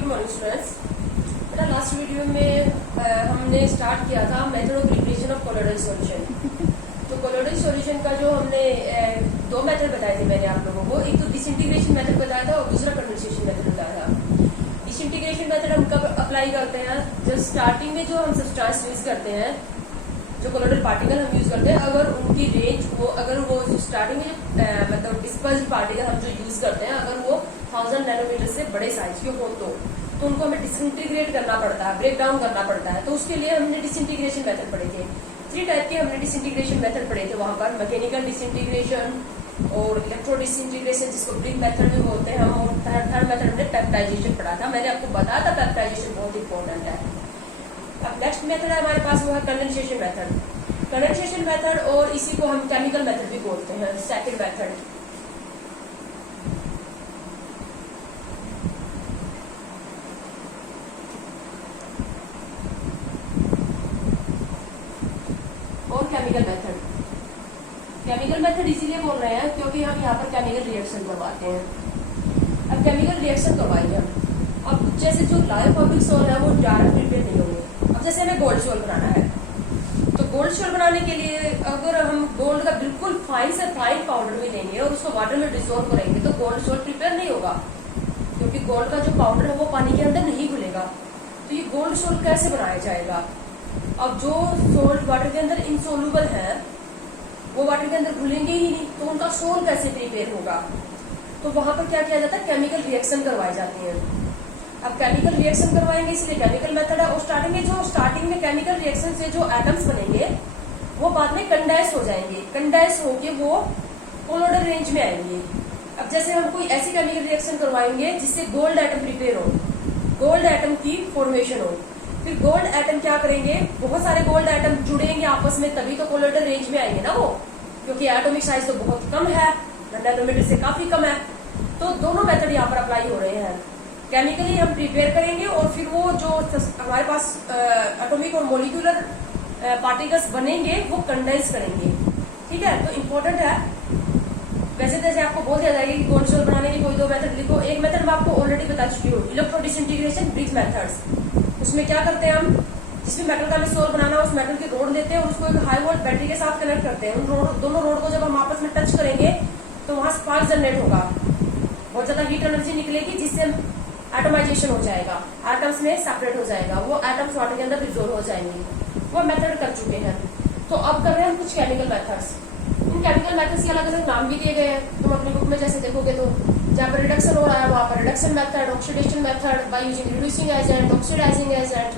Good morning students. बेटा last video में हमने स्टार्ट किया था method of preparation of colloidal solution. तो कोलोइडल सॉल्यूशन का जो हमने दो मेथड बताए थे मैंने आप लोगों को, एक तो डिसइंटीग्रेशन मेथड बताया था और दूसरा कंडेंसेशन मेथड बताया था। डिसइंटीग्रेशन मेथड हम कब अप्लाई करते हैं? जब स्टार्टिंग में जो हम सब्सटेंस यूज करते हैं, जो कोलोइडल पार्टिकल हम यूज करते हैं, अगर उनकी रेंज अगर वो स्टार्टिंग में मतलब डिस्पर्स्ड पार्टिकल हम जो यूज करते हैं अगर वो 1000 नैनोमीटर से बड़े साइज के हो तो उनको हमें डिसइंटीग्रेट करना पड़ता है, ब्रेक डाउन करना पड़ता है। तो उसके लिए हमने डिसइंटीग्रेशन मेथड पढ़े थे। 3 टाइप के हमने डिसइंटीग्रेशन मेथड पढ़े थे वहां पर, मैकेनिकल डिसइंटीग्रेशन और इलेक्ट्रो डिसइंटीग्रेशन जिसको ब्रिक मेथड भी बोलते हैं हम, और थर्ड मेथड हमने पेप्टाइजेशन पढ़ा था। मैंने आपको बताया था पेप्टाइजेशन बहुत इंपॉर्टेंट है। अब नेक्स्ट मेथड है हमारे पास वो है कंडेंसेशन मेथड। कंडेंसेशन मेथड और इसी को हम केमिकल मेथड भी बोलते हैं, सेकंड मेथड। और केमिकल मेथड। केमिकल मेथड इसीलिए बोल रहे हैं क्योंकि हम यहाँ पर केमिकल रिएक्शन करवाते हैं। अब केमिकल रिएक्शन करवाएंगे हम। अब जैसे जो लायोफॉबिक सोल है वो डायरेक्ट प्रिपेयर नहीं होंगे। अब जैसे हमें गोल्ड सोल बनाना है तो गोल्ड सोल बनाने के लिए अगर हम गोल्ड का बिल्कुल फाइन से फाइन पाउडर भी लेंगे और उसको वाटर में डिसॉल्व करेंगे तो गोल्ड सोल प्रिपेयर नहीं होगा, क्योंकि गोल्ड का जो पाउडर है वो पानी के अंदर नहीं घुलेगा। तो ये गोल्ड सोल कैसे बनाया जाएगा? अब जो सोल्ट वाटर के अंदर इनसोल्यूबल है वो वाटर के अंदर घुलेंगे ही नहीं, तो उनका सोल कैसे प्रिपेयर होगा? तो वहां पर क्या किया जाता है? केमिकल रिएक्शन करवाई जाती है। अब केमिकल रिएक्शन करवाएंगे इसलिए केमिकल मेथड है। और स्टार्टिंग में केमिकल रिएक्शन से जो एटम्स बनेंगे वो बाद में कंडेंस हो जाएंगे। कंडेंस होके वो कोलोइडल रेंज में आएंगे। अब जैसे हम कोई ऐसी केमिकल रिएक्शन करवाएंगे जिससे गोल्ड एटम प्रिपेयर हो, गोल्ड एटम की फॉर्मेशन हो, फिर गोल्ड एटम क्या करेंगे? बहुत सारे गोल्ड एटम जुड़ेंगे आपस में, तभी तो कोलोइडल रेंज में आएंगे ना वो, क्योंकि एटॉमिक साइज तो बहुत कम है, नैनोमीटर से काफी कम है। तो दोनों मेथड यहाँ पर अप्लाई हो रहे हैं। केमिकली हम प्रिपेयर करेंगे और फिर वो जो हमारे पास एटॉमिक और मोलिकुलर पार्टिकल्स बनेंगे वो कंडेंस करेंगे। ठीक है, तो इम्पोर्टेंट है। वैसे जैसे आपको बोल दिया जाएगा कि गोल्ड सोल बनाने की कोई दो मेथड लिखो। एक मेथड मैं आपको ऑलरेडी बता चुकी हूँ, इलेक्ट्रो डिसइंटीग्रेशन ब्रिक मेथड्स। उसमें क्या करते हैं हम? जिसमें मेटल का हमें सोल बनाना है उस मेटल की रोड लेते हैं और उसको एक हाई वोल्ट बैटरी के साथ कनेक्ट करते हैं। उन दोनों रोड को जब हम आपस में टच करेंगे तो वहां स्पार्क जनरेट होगा, बहुत ज्यादा हीट एनर्जी निकलेगी जिससे एटमाइजेशन हो जाएगा, एटम्स में सेपरेट हो जाएगा, वो एटम्स वाटर के अंदर डिसॉल्व हो जाएंगे। वो मेथड कर चुके हैं। तो अब कर रहे हैं हम कुछ केमिकल मेथड्स। इन केमिकल मेथड्स के अलग अलग नाम भी दिए गए हैं। तुम अपनी बुक में जैसे देखोगे तो जहाँ पर रिडक्शन हो रहा है वहां पर reduction method, oxidation method by using reducing agent, oxidizing agent,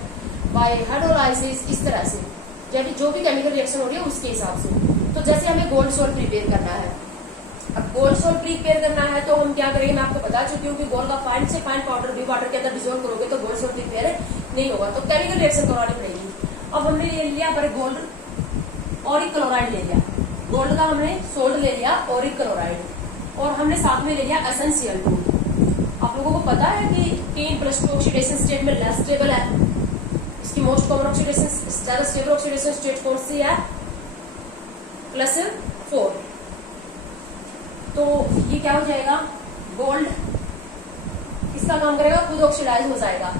by hydrolysis, इस तरह से यानी जो भी केमिकल रिएक्शन हो रही है उसके हिसाब से। तो जैसे हमें गोल्ड सोल प्रिपेयर करना है, अब गोल्ड सोल प्रिपेयर करना है तो हम क्या करेंगे? मैं आपको बता चुकी हूँ कि गोल्ड का फाइन से फाइन पाउडर भी वाटर के अंदर डिसॉल्व करोगे तो गोल्ड सोल प्रिपेयर नहीं होगा, तो केमिकल रिएक्शन करवानी पड़ेगी। अब हमने ले लिया पर गोल्ड ऑरिक क्लोराइड ले लिया, गोल्ड का हमने सोल्ट ले लिया ऑरिक क्लोराइड, और हमने साथ में ले लिया SnCl2। आप लोगों को पता है कि K+2 ऑक्सीडेशन स्टेट में लेस स्टेबल है। इसकी मोस्ट कॉमन ऑक्सीडेशन ज्यादा स्टेबल ऑक्सीडेशन स्टेट कौन सी है? +4। तो ये क्या हो जाएगा? गोल्ड इसका काम करेगा, खुद ऑक्सीडाइज हो जाएगा,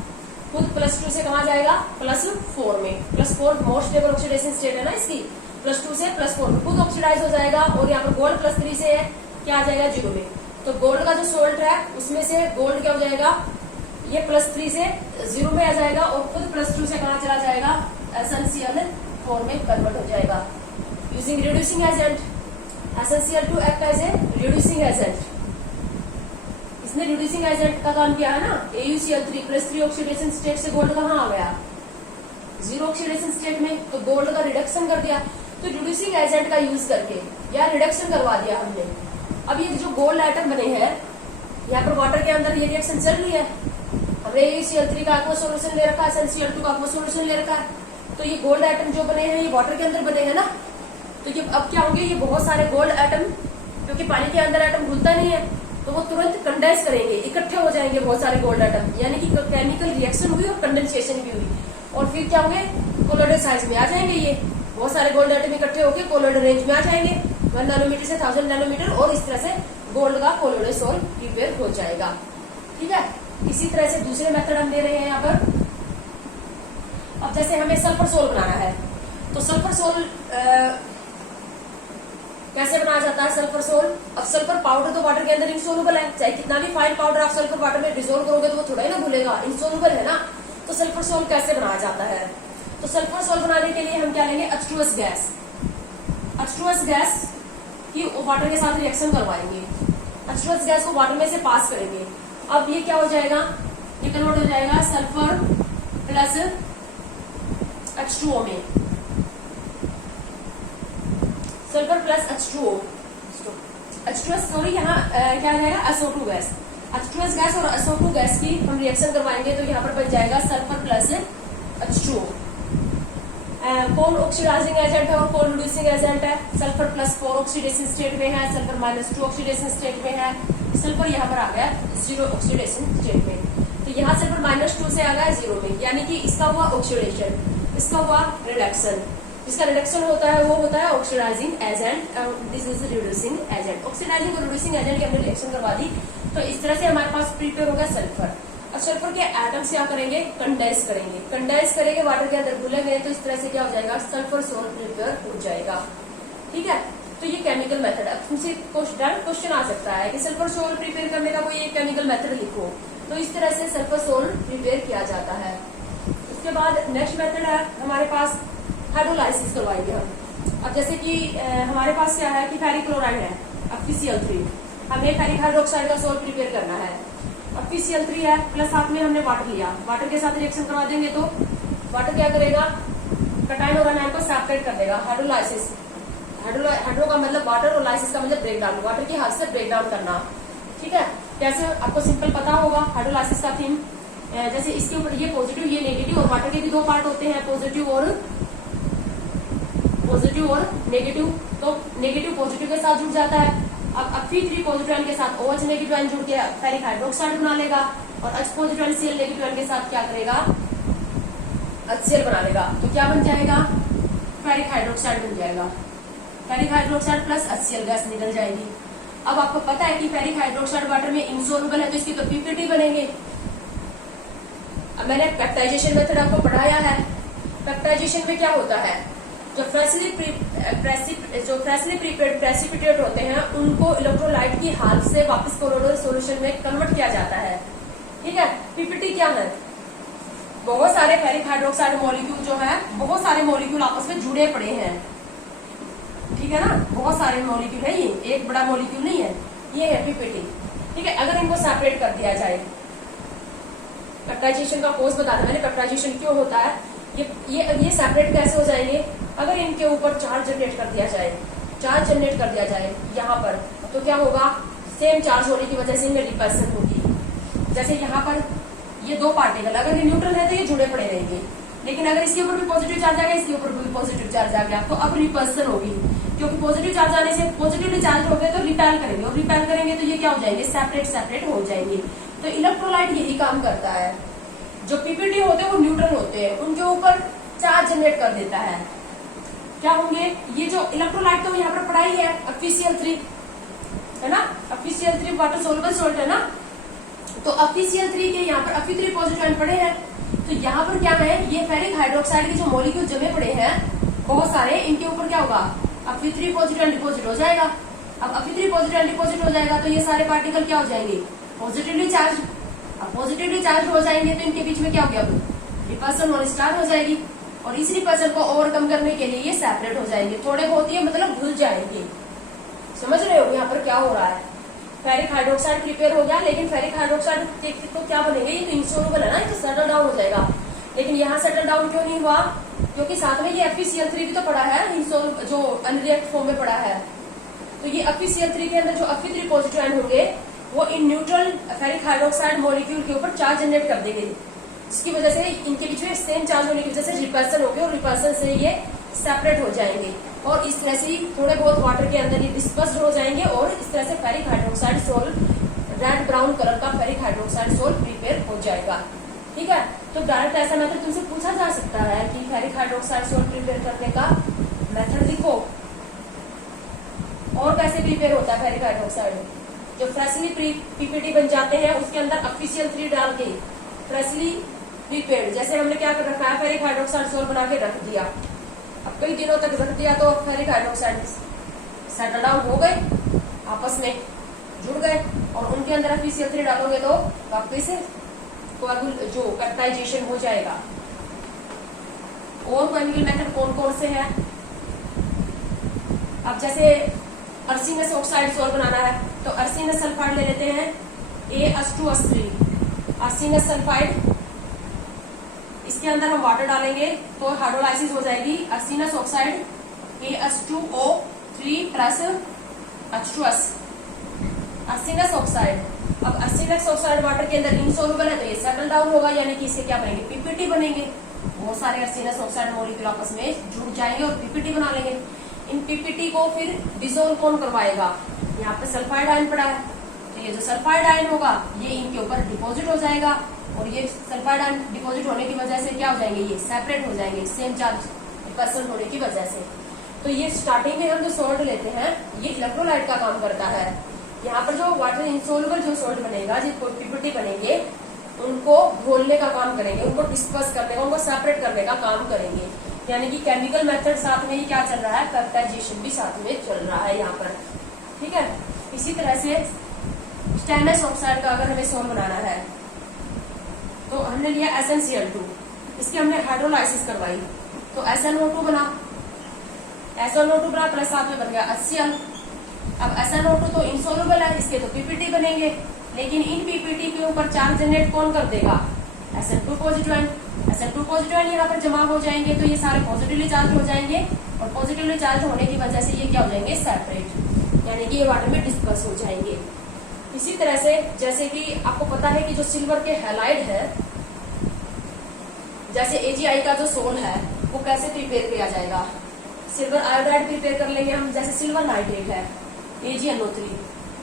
खुद +2 से कहा जाएगा +4 में। +4 मोस्ट स्टेबल ऑक्सीडेशन स्टेट है ना इसकी, +2 से +4 में खुद ऑक्सीडाइज हो जाएगा। और यहाँ पर गोल्ड +3 से क्या आ जाएगा? 0 में। तो गोल्ड का जो सोल्ट है उसमें से गोल्ड क्या हो जाएगा? ये +3 से 0 में आ जाएगा और खुद +2 से कहा चला जाएगा? SnCl4 में कन्वर्ट हो जाएगा using reducing agent. SnCl2 act as a reducing agent. इसने रिड्यूसिंग एजेंट का काम किया है ना। AuCl3 +3 ऑक्सीडेशन स्टेट से गोल्ड कहाँ आ गया? 0 ऑक्सीडेशन स्टेट में, तो गोल्ड का रिडक्शन कर दिया। तो रिड्यूसिंग एजेंट का यूज करके या रिडक्शन करवा दिया हमने। अब ये जो गोल्ड एटम बने हैं यहाँ पर वाटर के अंदर ये रिएक्शन चल रही है। हमने AuCl3 का aqueous सॉल्यूशन ले रखा है, SnCl2 का aqueous सॉल्यूशन ले रखा है। तो ये गोल्ड एटम जो बने हैं ये वाटर के अंदर बने हैं ना। तो ये अब क्या होंगे? ये बहुत सारे गोल्ड एटम, क्योंकि पानी के अंदर एटम घुलता नहीं है तो वो तुरंत कंडेंस करेंगे, इकट्ठे हो जाएंगे बहुत सारे गोल्ड एटम, यानी कि केमिकल रिएक्शन हुई और कंडेंसेशन भी हुई। और फिर क्या होंगे? कोलोइडल साइज में आ जाएंगे। ये बहुत सारे गोल्ड एटम इकट्ठे होकर कोलोइडल रेंज में आ जाएंगे, 1 नैनोमीटर से 1000 नैनोमीटर, और इस तरह से गोल्ड का कोलोइडल सोल प्रिपेयर हो जाएगा। ठीक है, इसी तरह से दूसरे मेथड हम ले रहे हैं यहाँ पर। अब जैसे हमें सल्फर सोल बनाना है, तो सल्फर सोल कैसे बनाया जाता है सल्फर सोल? अब सल्फर पाउडर तो वाटर के अंदर इनसोल्युबल है, चाहे कितना भी फाइन पाउडर आप सल्फर वाटर में डिसोल्व करोगे तो वो थोड़ा ही ना घुलेगा, इनसोल्युबल है ना। तो सल्फर सोल कैसे बनाया जाता है? तो सल्फर सोल बनाने के लिए हम क्या लेंगे? H2S gas. H2S गैस की वाटर के साथ रिएक्शन करवाएंगे, H2S गैस को वाटर में से पास करेंगे। अब ये क्या हो जाएगा? ये कन्वर्ट हो जाएगा सल्फर प्लस H2O में, sulphur plus H2O, H2S sorry यहाँ क्या रहेगा? SO2 gas. H2S गैस और SO2 गैस की हम रिएक्शन करवाएंगे तो यहाँ पर बन जाएगा सल्फर प्लस H2O। कौन ऑक्सीडाइजिंग एजेंट है और कौन रिड्यूसिंग एजेंट है? सल्फर प्लस 4 ऑक्सीडेशन स्टेट में है, सल्फर माइनस 2 ऑक्सीडेशन स्टेट में है। सल्फर यहाँ पर आ गया 0 ऑक्सीडेशन स्टेट में, तो यहाँ सल्फर माइनस 2 से आ गया 0 में, यानी कि इसका हुआ ऑक्सीडेशन, इसका हुआ रिडक्शन। जिसका रिडक्शन होता है वो होता है oxidizing agent, this is reducing agent. Oxidizing और रिड्यूसिंग एजेंट की हमने रिएक्शन करवा दी, तो इस तरह से हमारे पास प्रिपेयर होगा सल्फर। और सल्फर के एटम्स क्या करेंगे? कंडेंस करेंगे, कंडेंस करेंगे वाटर के अंदर घुलेंगे, तो इस तरह से क्या हो जाएगा? सल्फर सोल प्रिपेयर हो जाएगा। ठीक है, तो ये केमिकल मेथड। अब तुमसे क्वेश्चन आ सकता है कि सल्फर सोल प्रिपेयर करने का कोई एक केमिकल मेथड लिखो, तो इस तरह से सल्फर सोल प्रिपेयर किया जाता है। उसके बाद नेक्स्ट मेथड है हमारे पास हाइड्रोलाइसिस करवाएंगे हम। अब जैसे कि हमारे पास क्या है कि फेरिक क्लोराइड है, FeCl3, हमें फेरिक हाइड्रोक्साइड का सोल प्रिपेयर करना है। FeCl3 है, प्लस साथ में हमने वाटर लिया, वाटर के साथ रिएक्शन करवा देंगे तो वाटर क्या करेगा? कटाइन और अनायन को सेपरेट कर देगा। हाइड्रोलाइसिस, हाइड्रो का मतलब वाटर और लाइसिस का मतलब ब्रेक डाउन, वाटर की हाथ से ब्रेक डाउन करना। ठीक है, कैसे आपको सिंपल पता होगा हाइड्रोलाइसिस का थीम। जैसे इसके ऊपर ये पॉजिटिव ये नेगेटिव, और वाटर के भी दो पार्ट होते हैं, पॉजिटिव और नेगेटिव। तो नेगेटिव पॉजिटिव के साथ जुड़ जाता है। अब Fe3 पॉजिटिव आयन के साथ OH नेगेटिव आयन जुड़ के फेरिक हाइड्रोक्साइड बना लेगा, और H positive ion Cl negative ion के साथ क्या करेगा? HCl बना लेगा। तो क्या बन जाएगा? फेरिक हाइड्रोक्साइड बन जाएगा। Ferric hydroxide plus HCl gas निकल जाएगी। अब आपको पता है कि फेरिक हाइड्रोक्साइड वाटर में इनसोल्युबल है, तो इसकी तो PPT बनेंगे। अब मैंने पेप्टाइजेशन मेथड आपको पढ़ाया है। पेप्टाइजेशन में क्या होता है? जो फ्रेशली प्रिपेयर्ड प्रेसिपिटेट होते हैं उनको इलेक्ट्रोलाइट की हेल्प से वापस कोलोइडल सॉल्यूशन में कन्वर्ट किया जाता है। ठीक है, पीपीटी क्या है? बहुत सारे फेरिक हाइड्रोक्साइड मॉलिक्यूल जो है, बहुत सारे मॉलिक्यूल आपस में जुड़े पड़े हैं। ठीक है ना, बहुत सारे मॉलिक्यूल है, ये एक बड़ा मॉलिक्यूल नहीं है, ये है पीपीटी। ठीक है, अगर इनको सेपरेट कर दिया जाए, पेप्टाइजेशन का कोर्स बता दें मैंने, पेप्टाइजेशन क्यों होता है, ये सेपरेट कैसे हो जाएंगे? अगर इनके ऊपर चार्ज जनरेट कर दिया जाए, चार्ज जनरेट कर दिया जाए यहाँ पर, तो क्या होगा? सेम चार्ज होने की वजह से इनमें रिपल्सन होगी। जैसे यहाँ पर ये दो पार्टिकल, अगर ये न्यूट्रल है तो ये जुड़े पड़े रहेंगे, लेकिन अगर इसके ऊपर भी पॉजिटिव चार्ज आ गया, इसके ऊपर भी पॉजिटिव चार्ज आ गया, तो अब रिपल्सन होगी, क्योंकि पॉजिटिव चार्ज आने से पॉजिटिवली चार्ज हो गए तो रिपेल करेंगे, और रिपेल करेंगे तो ये क्या हो जाएंगे? सेपरेट हो जाएंगे। तो इलेक्ट्रोलाइट यही काम करता है। जो पीपीटी होते हैं वो न्यूट्रल होते हैं, उनके ऊपर चार्ज जनरेट कर देता है। क्या होंगे? ये जो इलेक्ट्रोलाइट तो यहाँ पर पढ़ा ही है, FeCl3 है ना, FeCl3 वाटर सोल्युबल सॉल्ट है ना, तो FeCl3 के यहाँ पर Fe3 पॉजिटिव आयन पड़े हैं, तो यहाँ पर क्या है? ये फेरिक हाइड्रोक्साइड के जो मॉलिक्यूल जमे पड़े हैं बहुत सारे, इनके ऊपर क्या होगा? Fe3 पॉजिटिव आयन डिपोजिट हो जाएगा। अब Fe3 पॉजिटिव आयन डिपोजिट हो जाएगा तो ये सारे पार्टिकल क्या हो जाएंगे? Positively charge. अब पॉजिटिवली चार्ज हो जाएंगे तो इनके बीच में क्या हो गया? रिपल्सन होनी स्टार्ट हो जाएगी, और इस रिपल्सन को ओवरकम करने के लिए ये सेपरेट हो जाएंगे, थोड़े बहुत ये मतलब भूल जाएंगे। समझ रहे हो यहाँ पर क्या हो रहा है? फेरिक हाइड्रोक्साइड प्रिपेयर हो गया, लेकिन फेरिक हाइड्रोक्साइड तो क्या बनेगा? ये तो इनसोल्युबल है ना, ये तो सेटल डाउन हो जाएगा। लेकिन यहाँ सेटल डाउन क्यों नहीं हुआ? क्योंकि साथ में ये FeCl3 भी तो पड़ा है, जो अनरिएक्ट फॉर्म में पड़ा है। तो ये FeCl3 के अंदर जो Fe3 पॉजिटिव आयन होंगे वो in neutral ferric hydroxide molecule के ऊपर चार्ज जनरेट कर देंगे, जिसकी वजह से इनके बीच में सेम चार्ज होने की वजह से रिपल्सन होगी, और रिपल्सन से ये सेपरेट हो जाएंगे, और इस तरह से थोड़े बहुत वाटर के अंदर ये डिस्पर्स्ड हो जाएंगे, और इस तरह से ferric hydroxide sol, red brown colour का फेरिक हाइड्रोक्साइड सोल प्रिपेयर हो जाएगा। ठीक है, तो डायरेक्ट ऐसा मेथड तुमसे पूछा जा सकता है कि फेरिक हाइड्रोक्साइड सोल प्रिपेयर करने का मेथड लिखो, और कैसे प्रिपेयर होता है फेरिक हाइड्रोक्साइड? जो फ्रेशली पीपीटी बन जाते हैं उसके अंदर ऑफिशियल 3 डाल के फ्रेशली प्रीपेड, जैसे हमने क्या कर रखा है, फेरिक हाइड्रोक्साइड सोल बना के रख दिया, अब कई दिनों तक रख दिया तो फेरिक हाइड्रोक्साइड सेटल डाउन हो गए, आपस में जुड़ गए, और उनके अंदर ऑफिशियल 3 डालोगे तो वापिस जो कैप्टाइजेशन हो जाएगा। और केमिकल मेथड कौन कौन से हैं? अब जैसे अर्सिनस ऑक्साइड सोल बनाना है तो अर्सिनस सल्फाइड ले लेते हैं As2S3, अर्सिनस सल्फाइड, इसके अंदर हम वाटर डालेंगे तो हाइड्रोलाइसिस हो जाएगी arsenious oxide As2O3 plus H2S, arsenious oxide. अब अर्सिनस ऑक्साइड वाटर के अंदर इनसोल्युबल है तो ये सेटल डाउन होगा, यानी कि इससे क्या बनेंगे, पीपीटी बनेंगे। बहुत सारे अर्सिनस ऑक्साइड मॉलिक्यूल आपस में जुड़ जाएंगे और पीपीटी बना लेंगे। इन पीपीटी को फिर डिसोल्व कौन करवाएगा, यहाँ पे सल्फाइड आयन पड़ा है तो ये जो सल्फाइड आयन होगा ये इनके ऊपर डिपॉजिट हो जाएगा, और ये सल्फाइड आयन डिपॉजिट होने की वजह से क्या हो जाएंगे, ये सेपरेट हो जाएंगे सेम चार्ज पर्सन होने की वजह से। तो ये स्टार्टिंग में हम जो सोल्ट लेते हैं ये इलेक्ट्रोलाइट का काम करता है। यहाँ पर जो वाटर इंसोल्युबल जो सोल्ट बनेगा, जिसको पीपीटी बनेंगे, उनको घोलने का काम करेंगे, उनको डिस्पर्स करने का, उनको सेपरेट करने का काम करेंगे। यानी कि केमिकल मेथड साथ में ही क्या चल रहा है, कैप्टाइजेशन भी साथ में चल रहा है यहाँ पर, ठीक है। इसी तरह से स्टेनलेस ऑक्साइड का अगर हमें सोल बनाना है तो हमने लिया SnCl2, इसकी हमने हाइड्रोलाइसिस करवाई तो SnO2 बना, SnO2 बना प्लस साथ में बन गया HCl। अब SnO2 तो इंसोल्युबल है, इसके तो पीपीटी बनेंगे, लेकिन इन पीपीटी के ऊपर चार्ज जनरेट कौन कर देगा, SN2 positive ion. SN2 positive ion यहाँ पर जमा हो जाएंगे तो ये सारे पॉजिटिवली चार्ज हो जाएंगे, और पॉजिटिवली चार्ज होने की वजह से ये क्या हो जाएंगे, सेपरेट, यानी कि ये वाटर में डिस्पर्स हो जाएंगे। इसी तरह से जैसे कि आपको पता है कि जो सिल्वर के हैलाइड है, जैसे AgI का जो सोल है वो कैसे प्रिपेयर किया जाएगा, सिल्वर आयोडाइड प्रिपेयर कर लेंगे हम, जैसे सिल्वर नाइट्रेट है AgNO3।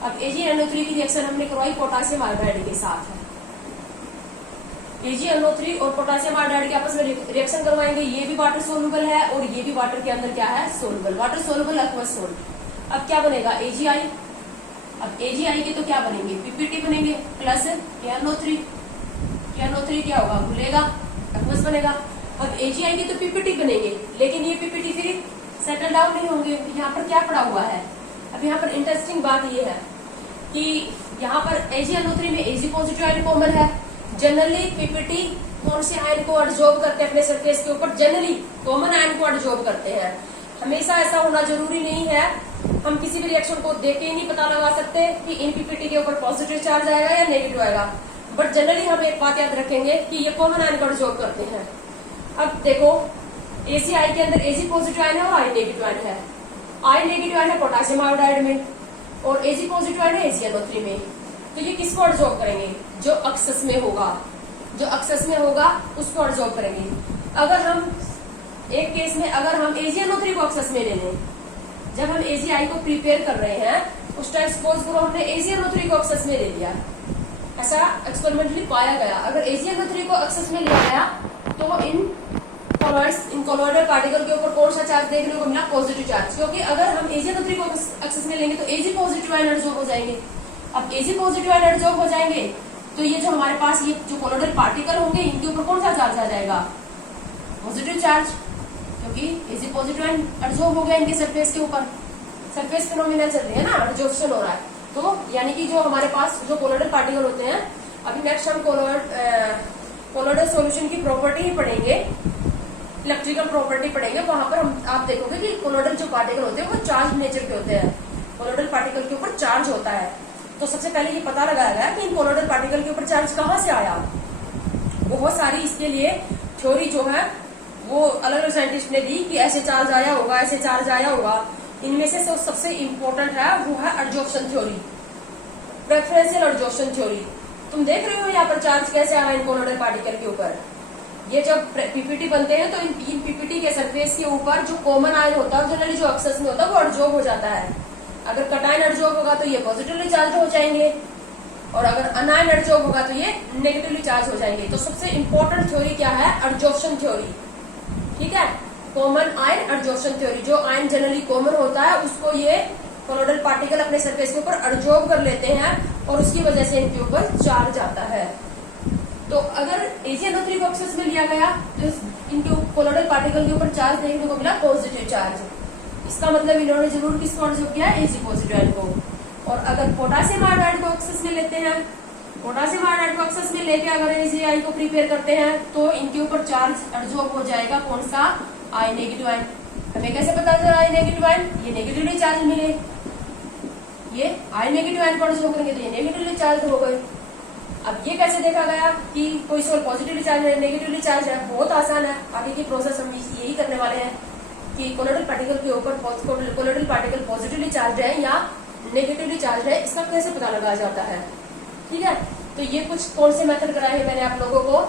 अब AgNO3 की रिएक्शन हमने करवाई पोटासियम आयोडाइड के साथ, AgNO3 और पोटासियम आयोडाइड के आपस में रिएक्शन करवाएंगे, ये भी वाटर सोल्युबल है और ये भी वाटर के अंदर क्या है, soluble, water soluble aqueous salt. अब क्या बनेगा, AgI। अब AgI के तो क्या बनेंगे, पीपीटी बनेंगे प्लस KNO3, KNO3 क्या होगा, घुलेगा, एक्वस बनेगा। अब AgI के तो पीपीटी बनेंगे, लेकिन ये पीपीटी फिर सेटल डाउन नहीं होंगे, यहाँ पर क्या पड़ा हुआ है। अब यहाँ पर इंटरेस्टिंग बात ये है कि यहाँ पर AgNO3 में Ag पॉजिटिव आयन कॉमन है। जनरली पीपीटी कौन से आयन को एडजॉर्ब करते हैं अपने सरफेस के ऊपर, जनरली कॉमन आयन को एडजॉर्ब करते हैं। हमेशा ऐसा होना जरूरी नहीं है, हम किसी भी रिएक्शन को देख के ही नहीं पता लगा सकते कि इन पीपीटी के ऊपर पॉजिटिव चार्ज आएगा या नेगेटिव आएगा, बट जनरली हम एक बात याद रखेंगे कि ये कॉमन आयन को एडजॉर्ब करते हैं। अब देखो ACI के अंदर Ag पॉजिटिव आयन है और I नेगेटिव आयन है, I नेगेटिव आयन है पोटासियम आयोडाइड में और Ag पॉजिटिव आयन है AgNO3 में। तो ये किसको एडजॉर्ब करेंगे, जो एक्सेस में होगा, जो एक्सेस में होगा उसको एडजॉर्ब करेंगे। अगर हम एक केस में अगर हम AgNO3 को एक्सेस में ले लें, जब हम AgI को प्रिपेयर कर रहे हैं उस टाइम सपोज करो हमने AgNO3 को एक्सेस में ले लिया, ऐसा एक्सपेरिमेंटली पाया गया। अगर AgNO3 को एक्सेस में लिया गया तो इन कोलॉइडल पार्टिकल के ऊपर कौन सा चार्ज देखने को मिला, पॉजिटिव चार्ज, क्योंकि अगर हम AgNO3 को एक्सेस में लेंगे तो Ag पॉजिटिव आयन एडजॉर्ब हो जाएंगे। अब Ag पॉजिटिव आयन एडजॉर्ब हो जाएंगे तो ये जो हमारे पास ये जो कोलॉइडल पार्टिकल होंगे इनके ऊपर कौन सा चार्ज आ जाएगा, पॉजिटिव चार्ज, क्योंकि Ag पॉजिटिव आयन एडजॉर्ब हो गया इनके सरफेस के ऊपर, सरफेस फिनोमिना चल रही है ना, एडजॉर्प्शन हो रहा है। तो यानी कि जो हमारे पास जो कोलॉइडल पार्टिकल होते हैं, अभी नेक्स्ट हम कोलॉइडल सॉल्यूशन की प्रॉपर्टी ही पढ़ेंगे, इलेक्ट्रिकल प्रॉपर्टी पढ़ेंगे, वहां पर हम आप देखोगे कि कोलॉइडल जो पार्टिकल होते हैं वो चार्ज नेचर के होते हैं, कोलॉइडल पार्टिकल के ऊपर चार्ज होता है। तो सबसे पहले ये पता लगाया गया कि इन कोलॉइडल पार्टिकल के ऊपर चार्ज कहाँ से आया, बहुत सारी इसके लिए थ्योरी जो है वो अलग अलग साइंटिस्ट ने दी कि ऐसे चार्ज आया होगा, ऐसे चार्ज आया होगा। इनमें से सबसे इम्पोर्टेंट है वो है adsorption theory, preferential adsorption theory. तुम देख रहे हो यहाँ पर चार्ज कैसे आ रहा है इन कोलॉइडल पार्टिकल के ऊपर। ये जब पीपीटी बनते हैं तो इन पीपीटी के सरफेस के ऊपर जो कॉमन आयन होता है, जनरली जो एक्सेस में होता है, वो एडजॉर्ब हो जाता है। अगर कटायन एडजॉर्ब होगा तो ये पॉजिटिवली चार्ज हो जाएंगे, और अगर अनायन एडजॉर्ब होगा तो ये नेगेटिवली चार्ज हो जाएंगे। तो सबसे इंपॉर्टेंट थ्योरी क्या है, एडजॉर्प्शन थ्योरी, ठीक है, कॉमन आयन एडजॉर्प्शन थ्योरी। जो आयन जनरली कॉमन होता है उसको ये कोलोइडल पार्टिकल अपने सरफेस के ऊपर अब्जॉर्ब कर लेते हैं और उसकी वजह से इनके ऊपर चार्ज आता है। तो अगर AgNO3 को ऑक्सीजन में लिया गया तो इनके कोलोइडल पार्टिकल के ऊपर चार्ज देखने को मिला पॉजिटिव चार्ज। इसका मतलब इन्होंने जरूर किसको अब्जॉर्ब किया, Ag पॉजिटिव आयन को। और अगर पोटेशियम आयोडाइड को ऑक्सीजन में लेते हैं, पोटेशियम आयोडाइड को ऑक्सीजन में लेके अगर AgI को प्रिपेयर करते हैं तो इनके ऊपर चार्ज अब्जॉर्ब हो जाएगा कौन सा, I नेगेटिव आयन। हमें कैसे पता चला I नेगेटिव आयन, ये नेगेटिवली चार्ज मिले, ये I नेगेटिव आयन को अब्जॉर्ब करेंगे तो ये नेगेटिवली चार्ज हो गए। अब ये कैसे देखा गया कि कोई सोल पॉजिटिवली चार्ज है नेगेटिवली चार्ज है, बहुत आसान है। आगे की प्रोसेस हम यही करने वाले हैं कि कोलोइडल पार्टिकल के ऊपर कोलोइडल पार्टिकल पॉजिटिवली चार्ज है या नेगेटिवली चार्ज है, इसका कैसे पता लगाया जाता है। ठीक है, तो ये कुछ कौन से मेथड कराए हैं मैंने आप लोगों को,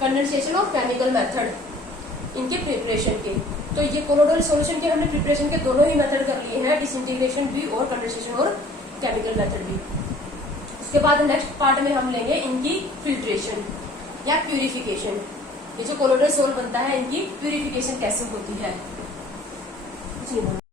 कंडेंसेशन और केमिकल मेथड इनके प्रिपरेशन के। तो ये कोलोइडल सॉल्यूशन के हमने प्रिपरेशन के दोनों ही मेथड कर लिए हैं, डिसइंटीग्रेशन भी और कंडेंसेशन और केमिकल मेथड भी। उसके बाद नेक्स्ट पार्ट में हम लेंगे इनकी फिल्ट्रेशन या प्यूरिफिकेशन। ये जो कोलोइडल सोल बनता है इनकी प्यूरिफिकेशन कैसे होती है।